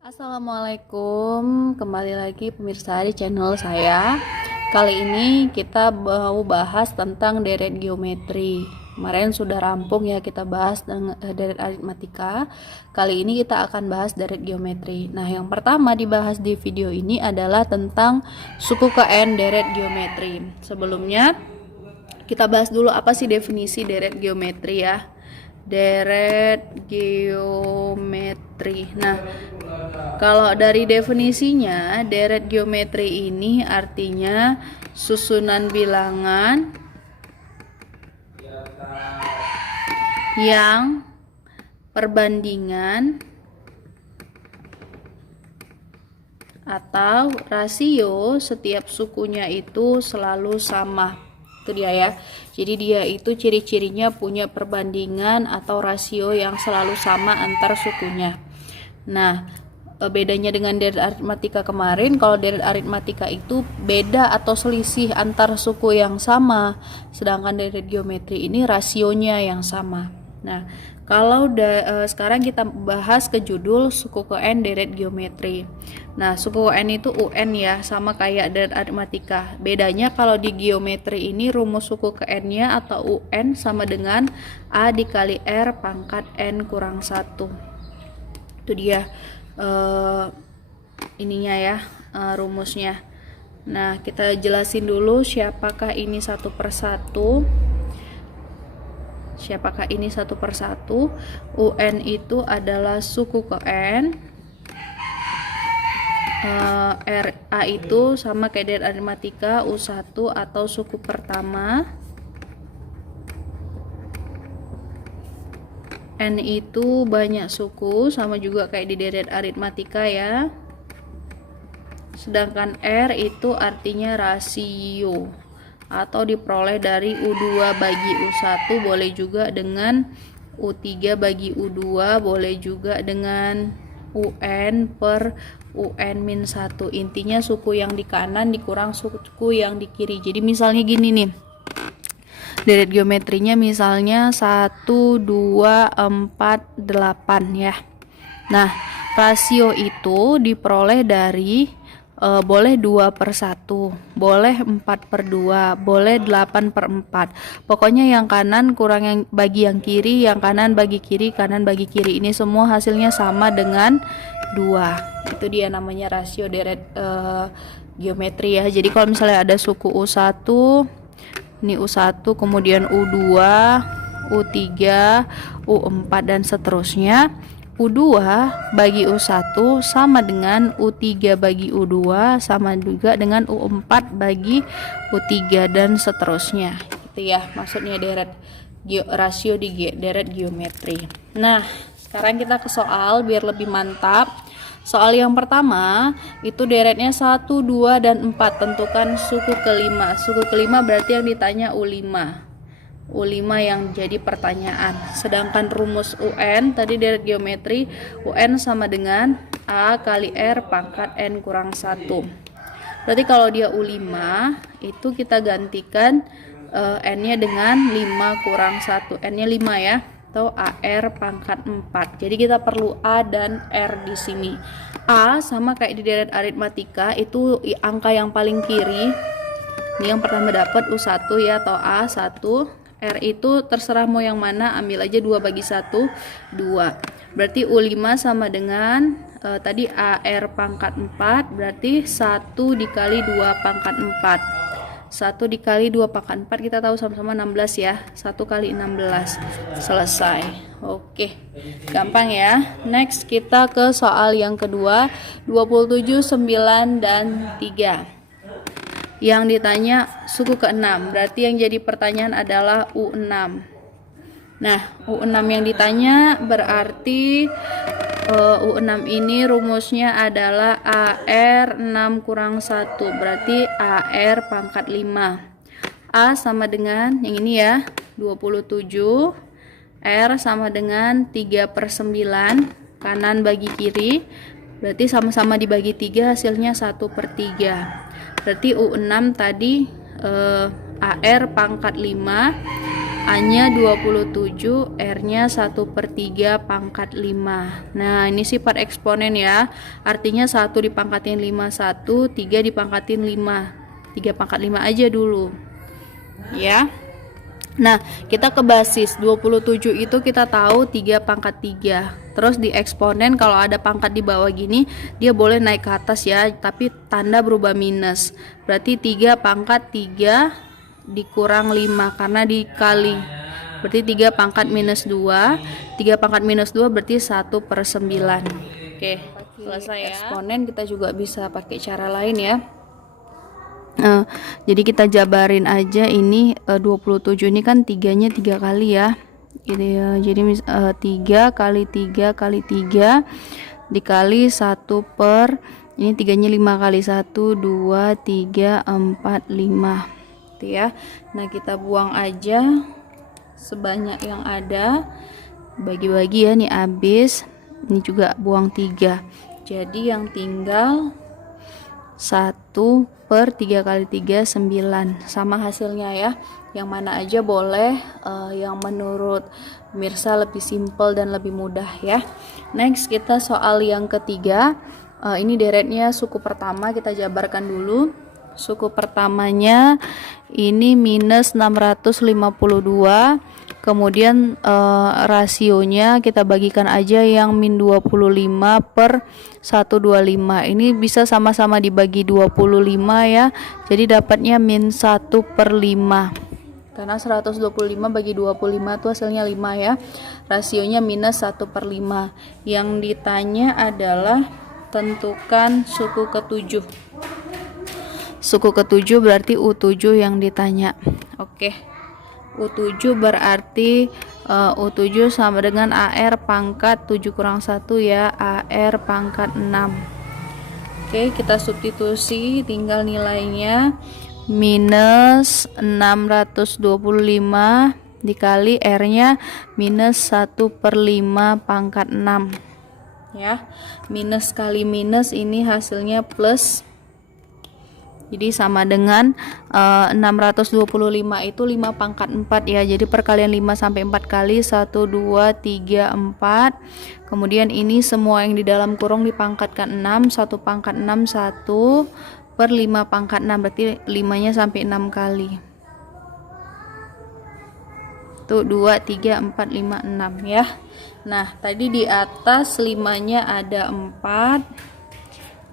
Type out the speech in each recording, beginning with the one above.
Assalamualaikum, kembali lagi pemirsa di channel saya. Kali ini kita mau bahas tentang deret geometri. Kemarin sudah rampung ya kita bahas deret aritmatika. Kali ini kita akan bahas deret geometri. Nah, yang pertama dibahas di video ini adalah tentang suku KN deret geometri. Sebelumnya kita bahas dulu apa sih definisi deret geometri ya. Deret geometri. Nah, kalau dari definisinya, deret geometri ini artinya susunan bilangan yang perbandingan atau rasio setiap sukunya itu selalu sama. Itu dia ya. Jadi dia itu ciri-cirinya punya perbandingan atau rasio yang selalu sama antar sukunya. Nah, bedanya dengan deret aritmatika kemarin, kalau deret aritmatika itu beda atau selisih antar suku yang sama, sedangkan deret geometri ini rasionya yang sama. Nah, kalau sekarang kita bahas ke judul suku KN deret geometri. Nah, suku KN itu UN ya, sama kayak deret aritmatika. Bedanya kalau di geometri ini rumus suku KN-nya atau UN sama dengan A dikali R pangkat N kurang 1. Itu dia ininya ya, rumusnya. Nah, kita jelasin dulu siapakah ini satu persatu. UN itu adalah suku KN. RA itu sama kayak deret aritmatika U1 atau suku pertama. N itu banyak suku, sama juga kayak di deret aritmatika ya. Sedangkan R itu artinya rasio atau diperoleh dari U2 bagi U1, boleh juga dengan U3 bagi U2, boleh juga dengan UN per UN-1. Intinya suku yang di kanan dikurang suku yang di kiri. Jadi misalnya gini nih, deret geometrinya misalnya 1, 2, 4, 8 ya. Nah, rasio itu diperoleh dari boleh 2/1, boleh 4/2, boleh 8/4. Pokoknya yang kanan kurang yang bagi yang kiri, yang kanan bagi kiri, kanan bagi kiri. Ini semua hasilnya sama dengan 2. Itu dia namanya rasio deret geometri ya. Jadi kalau misalnya ada suku U1, ini U1, kemudian U2, U3, U4 dan seterusnya. U2 bagi U1 sama dengan U3 bagi U2 sama juga dengan U4 bagi U3 dan seterusnya. Gitu ya, maksudnya deret rasio di deret geometri. Nah, sekarang kita ke soal biar lebih mantap. Soal yang pertama itu deretnya 1, 2, dan 4. Tentukan suku kelima. Suku kelima berarti yang ditanya U5. U5 yang jadi pertanyaan. Sedangkan rumus UN tadi deret geometri, UN sama dengan A kali R pangkat N kurang 1. Berarti kalau dia U5 itu kita gantikan N-nya dengan 5 kurang 1. N-nya 5 ya, atau AR pangkat 4. Jadi kita perlu A dan R di sini. A sama kayak di deret aritmatika, itu angka yang paling kiri. Ini yang pertama dapat U1 ya, atau A1. R itu terserah mau yang mana, ambil aja 2 bagi 1, 2. Berarti U5 sama dengan tadi AR pangkat 4, berarti 1 dikali 2 pangkat 4. 1 dikali 2 pangkat 4 kita tahu sama-sama 16 ya. 1 kali 16. Selesai. Oke. Gampang ya. Next kita ke soal yang kedua, 27, 9, dan 3. Yang ditanya suku ke-6, berarti yang jadi pertanyaan adalah U6. Nah, U6 yang ditanya berarti U6 ini rumusnya adalah AR 6 kurang 1, berarti AR pangkat 5. A sama dengan yang ini ya, 27. R sama dengan 3/9, kanan bagi kiri. Berarti sama-sama dibagi 3, hasilnya 1/3. Berarti U6 tadi AR pangkat 5 A-nya 27, R-nya 1/3 pangkat 5. Nah, ini sifat eksponen ya. Artinya 1 dipangkatin 5 1, 3 dipangkatin 5. 3 pangkat 5 aja dulu. Ya. Nah, kita ke basis. 27 itu kita tahu 3 pangkat 3. Terus di eksponen kalau ada pangkat di bawah gini, dia boleh naik ke atas ya, tapi tanda berubah minus. Berarti 3 pangkat 3 dikurang 5 karena dikali. Berarti 3 pangkat minus 2. 3 pangkat minus 2 berarti 1/9. Oke, selesai ya. Eksponen kita juga bisa pakai cara lain ya. Jadi kita jabarin aja ini 27 ini kan 3-nya 3 kali ya. Jadi 3 kali 3 kali 3 dikali 1 per ini 3-nya 5 kali 1 2 3 4 5 gitu ya. Nah, kita buang aja sebanyak yang ada, bagi-bagi ya, nih habis, ini juga buang 3, jadi yang tinggal 1/3 kali 3 9, sama hasilnya ya. Yang mana aja boleh, yang menurut pemirsa lebih simpel dan lebih mudah ya. Next, kita soal yang ketiga. Ini deretnya suku pertama, kita jabarkan dulu. Suku pertamanya ini minus 652, kemudian rasionya kita bagikan aja yang min 25 per 125. Ini bisa sama-sama dibagi 25 ya, jadi dapatnya min 1/5, karena 125 bagi 25 itu hasilnya 5 ya. Rasionya minus 1/5. Yang ditanya adalah tentukan suku ketujuh. Suku ketujuh berarti U7 yang ditanya. Oke. U7 berarti U7 sama dengan AR pangkat 7 kurang 1 ya, AR pangkat 6. Oke, kita substitusi, tinggal nilainya minus 625 dikali R-nya minus 1/5 pangkat 6 ya. Minus kali minus ini hasilnya plus, jadi sama dengan 625 itu 5 pangkat 4 ya. Jadi perkalian 5 sampai 4 kali 1 2 3 4. Kemudian ini semua yang di dalam kurung dipangkatkan 6, 1 pangkat 6 1/5 pangkat 6, berarti 5-nya sampai 6 kali. Tuh 2 3 4 5 6 ya. Nah, tadi di atas 5-nya ada 4.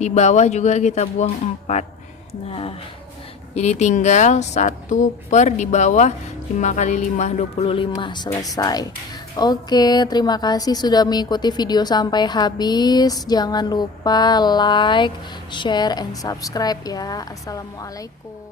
Di bawah juga kita buang 4. Nah, jadi tinggal 1 per di bawah 5 kali 5 25, selesai. Oke, terima kasih sudah mengikuti video sampai habis. Jangan lupa like, share, and subscribe ya. Assalamualaikum.